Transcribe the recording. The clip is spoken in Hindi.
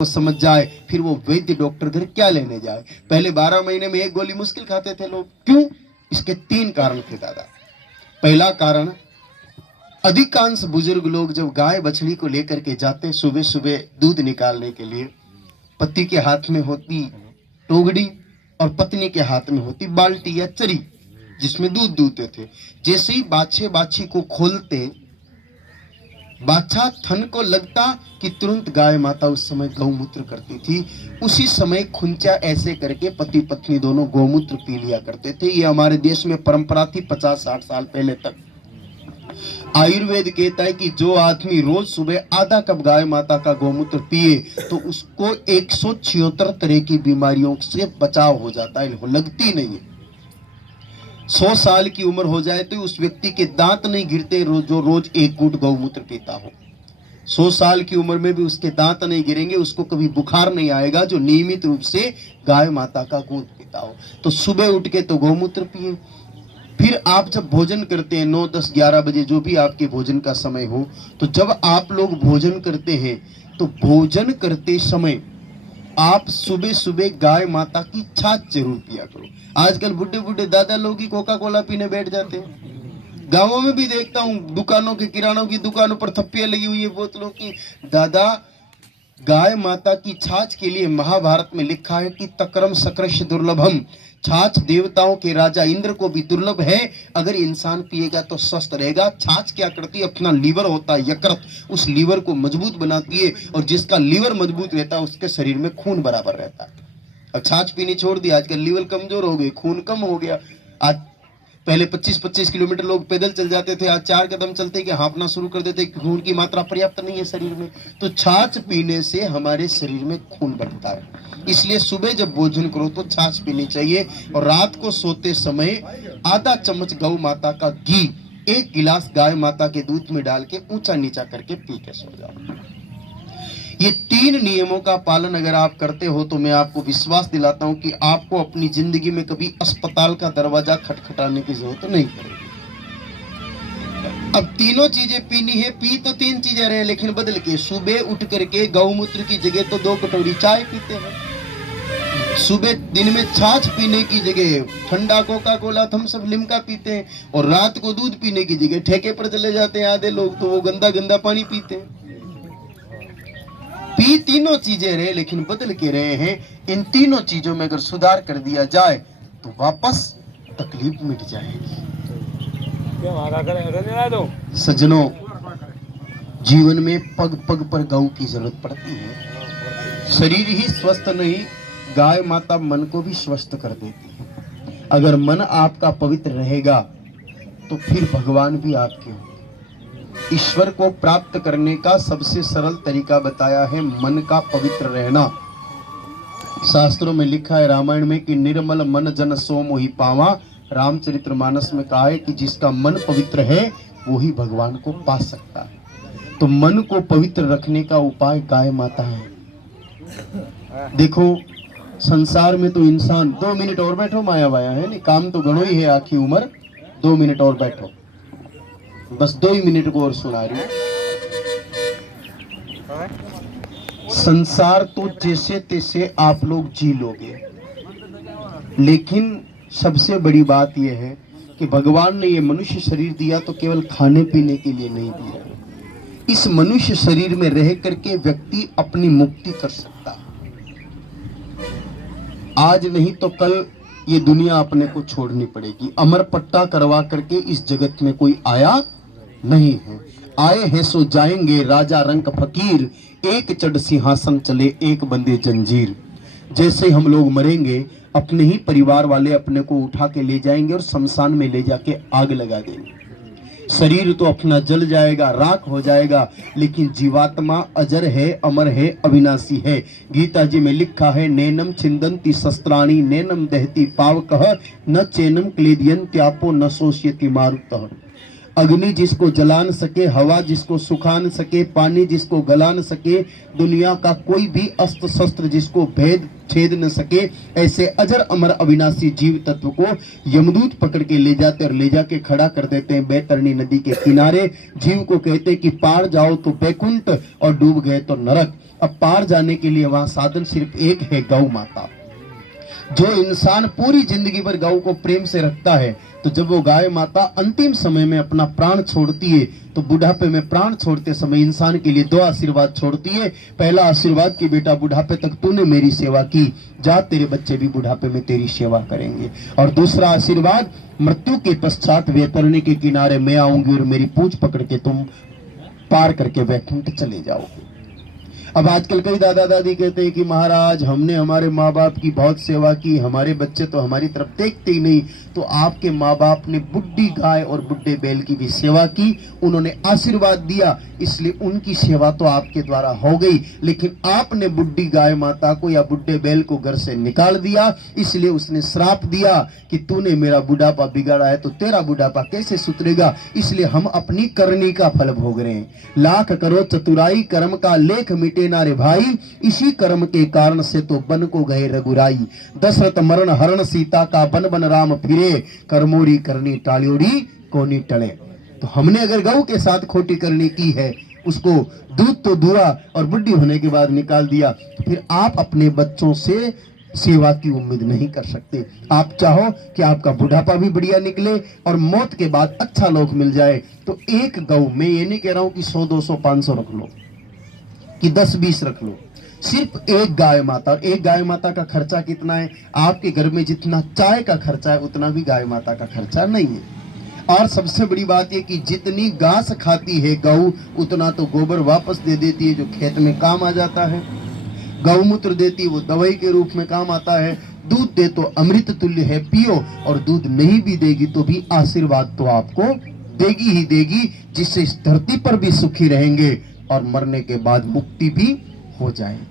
को समझ जाए, फिर वो वैद्य डॉक्टर घर क्या लेने जाए। पहले 12 महीने में एक गोली मुश्किल खाते थे लोग। क्यों? इसके 3 कारण थे दादा। पहला कारण, अधिकांश बुजुर्ग लोग जब गाय बछड़ी को लेकर के जाते सुबह सुबह दूध निकालने के लिए, पति के हाथ में होती टोगड़ी और पत्नी के हाथ में होती बाल्टी या चरी जिसमें दूध दूहते थे। जैसे ही बाछे बाछी को खोलते, बाछा थन को लगता कि तुरंत गाय माता उस समय गौमूत्र करती थी। उसी समय खुंचा ऐसे करके पति पत्नी दोनों गौमूत्र पी लिया करते थे। ये हमारे देश में परंपरा थी 50-60 साल पहले तक। आयुर्वेद कहता है कि जो आदमी रोज सुबह आधा कप गाय माता का गौमूत्र पिए तो उसको 176 तरह की बीमारियों से बचाव हो जाता है, लगती नहीं है। 100 साल की उम्र हो जाए तो उस व्यक्ति के दांत नहीं गिरते जो रोज एक घूंट गौमूत्र पीता हो। 100 साल की उम्र में भी उसके दांत नहीं गिरेंगे, उसको कभी बुखार नहीं आएगा जो नियमित रूप से गाय माता का दूध पीता हो। तो सुबह उठ के तो गौमूत्र पिए। फिर आप जब भोजन करते हैं 9, 10, 11 बजे जो भी आपके भोजन का समय हो, तो जब आप लोग भोजन करते हैं तो भोजन करते समय आप सुबह सुबह गाय माता की छाछ जरूर पिया करो। आजकल बुढ़े बुढ़े दादा लोग ही कोका कोला पीने बैठ जाते हैं। गांवों में भी देखता हूँ, दुकानों के किरानों की दुकानों पर थप्पियां लगी हुई है बोतलों की। दादा, गाय माता की छाछ के लिए महाभारत में लिखा है कि तक्रम सकृष दुर्लभम, छाछ देवताओं के राजा इंद्र को भी दुर्लभ है। अगर इंसान पिएगा तो स्वस्थ रहेगा। छाछ क्या करती है? अपना लीवर होता है यकृत, उस लीवर को मजबूत बनाती है, और जिसका लीवर मजबूत रहता है उसके शरीर में खून बराबर रहता है। अब छाछ पीनी छोड़ दी, आजकल लीवर कमजोर हो गए, खून कम हो गया। आज पहले 25-25 किलोमीटर लोग पैदल चल जाते थे, आज 4 कदम चलते कि हाँफना शुरू कर देते, खून की मात्रा पर्याप्त नहीं है शरीर में। तो छाछ पीने से हमारे शरीर में खून बढ़ता है। इसलिए सुबह जब भोजन करो तो छाछ पीनी चाहिए, और रात को सोते समय आधा चम्मच गौ माता का घी 1 गिलास गाय माता के दूध में डाल के ऊंचा नीचा करके पी के सो जाओ। ये 3 नियमों का पालन अगर आप करते हो तो मैं आपको विश्वास दिलाता हूं कि आपको अपनी जिंदगी में कभी अस्पताल का दरवाजा खटखटाने की जरूरत नहीं पड़ेगी। अब तीनों चीजें पीनी है, पी तो 3 चीजें रहे लेकिन बदल के। सुबह उठ करके गौमूत्र की जगह तो 2 कटोरी चाय पीते हैं। सुबह दिन में छाछ पीने की जगह ठंडा coca cola thums up Limca पीते हैं, और रात को दूध पीने की जगह ठेके पर चले जाते हैं आधे लोग, तो वो गंदा गंदा पानी पीते हैं। पी तीनों चीजें रहे लेकिन बदल के रहे हैं। इन तीनों चीजों में अगर सुधार कर दिया जाए तो वापस तकलीफ मिट जाएगी। सज्जनों, जीवन में पग पग पर गौ की जरूरत पड़ती है। शरीर ही स्वस्थ नहीं, गाय माता मन को भी स्वस्थ कर देती है। अगर मन आपका पवित्र रहेगा तो फिर भगवान भी आपके होंगे। ईश्वर को प्राप्त करने का सबसे सरल तरीका बताया है मन का पवित्र रहना। शास्त्रों में लिखा है रामायण में कि निर्मल मन जन सो मोहि पावा। रामचरितमानस में कहा है कि जिसका मन पवित्र है वो ही भगवान को पा सकता है। तो मन को पवित्र रखने का उपाय गाय माता है। देखो, संसार में तो इंसान 2 मिनट और बैठो, माया वाया है नहीं, काम तो घणो ही है आखी उम्र। 2 मिनट और बैठो, बस 2 ही मिनट को और सुना रही। संसार तो जैसे तैसे आप लोग जी लोगे, लेकिन सबसे बड़ी बात यह है कि भगवान ने ये मनुष्य शरीर दिया तो केवल खाने पीने के लिए नहीं दिया। इस मनुष्य शरीर में रह करके व्यक्ति अपनी मुक्ति कर सकता है। आज नहीं तो कल ये दुनिया अपने को छोड़नी पड़ेगी। अमर पट्टा करवा करके इस जगत में कोई आया नहीं है। आए हैं सो जाएंगे, राजा रंक फकीर, एक चढ़ सिंहासन चले एक बंदे जंजीर। जैसे हम लोग मरेंगे, अपने ही परिवार वाले अपने को उठा के ले जाएंगे और शमशान में ले जाके आग लगा देंगे। शरीर तो अपना जल जाएगा, राख हो जाएगा, लेकिन जीवात्मा अजर है, अमर है, अविनाशी है। गीता जी में लिखा है नैनम छिंदन्ति शस्त्राणि नैनम दहति पावकः न चैनम क्लेदयन्त्यापो न शोष्यति मारुतः। अग्नि जिसको जला न सके, हवा जिसको सुखा न सके, पानी जिसको गला न सके, दुनिया का कोई भी अस्त्र शस्त्र जिसको भेद छेद न सके, ऐसे अजर अमर अविनाशी जीव तत्व को यमदूत पकड़ के ले जाते और ले जाके खड़ा कर देते हैं बैतरणी नदी के किनारे। जीव को कहते हैं कि पार जाओ तो बैकुंठ और डूब गए तो नरक। अब पार जाने के लिए वहां साधन सिर्फ एक है, गौ माता। जो इंसान पूरी जिंदगी भर गौ को प्रेम से रखता है, तो जब वो गाय माता अंतिम समय में अपना प्राण छोड़ती है, तो बुढ़ापे में प्राण छोड़ते समय इंसान के लिए दो आशीर्वाद छोड़ती है। पहला आशीर्वाद कि बेटा बुढ़ापे तक तूने मेरी सेवा की, जा तेरे बच्चे भी बुढ़ापे में तेरी सेवा करेंगे। और दूसरा आशीर्वाद, मृत्यु के पश्चात वैतरणी के किनारे मैं आऊंगी और मेरी पूंछ पकड़ के तुम पार करके वैकुंठ चले जाओगे। अब आजकल कई दादा दादी कहते हैं कि महाराज हमने हमारे माँ बाप की बहुत सेवा की, हमारे बच्चे तो हमारी तरफ देखते ही नहीं। तो आपके माँ बाप ने बुड्ढी गाय और बुड्ढे बैल की भी सेवा की, उन्होंने आशीर्वाद दिया, इसलिए उनकी सेवा तो आपके द्वारा हो गई। लेकिन आपने बुड्ढी गाय माता को या बुड्ढे बैल को घर से निकाल दिया, इसलिए उसने श्राप दिया कि तूने मेरा बुढ़ापा बिगाड़ा है तो तेरा बुढ़ापा कैसे सुधरेगा। इसलिए हम अपनी करनी का फल भोग रहे हैं। लाख करो चतुराई, कर्म का लेख मिटे ना रे भाई, इसी कर्म के कारण से तो बन को गए रघुराई। दशरथ मरण हरण सीता का, बन बन राम फिरे, कर्मोरी करनी टालियोड़ी कोनी टले। तो हमने अगर गौ के साथ खोटी करनी की है, उसको दूध तो दुआ और बुढ़ी होने के बाद निकाल दिया, तो फिर आप अपने बच्चों से सेवा की उम्मीद नहीं कर सकते। आप चाहो कि आपका बुढ़ापा भी बढ़िया निकले और मौत के बाद अच्छा लोग मिल जाए, तो एक गौ, मैं ये नहीं कह रहा हूं कि 100 200 500 रख लो कि 10-20 रख लो, सिर्फ एक गाय माता। और एक गाय माता का खर्चा कितना है? आपके घर में जितना चाय का खर्चा है उतना भी गाय माता का खर्चा नहीं है। और सबसे बड़ी बात यह कि जितनी घास खाती है गौ, उतना तो गोबर वापस दे देती है जो खेत में काम आ जाता है। गौमूत्र देती है वो दवाई के रूप में काम आता है। दूध दे तो अमृत तुल्य है, पियो। और दूध नहीं भी देगी तो भी आशीर्वाद तो आपको देगी ही देगी, जिससे इस धरती पर भी सुखी रहेंगे और मरने के बाद मुक्ति भी हो जाएगी।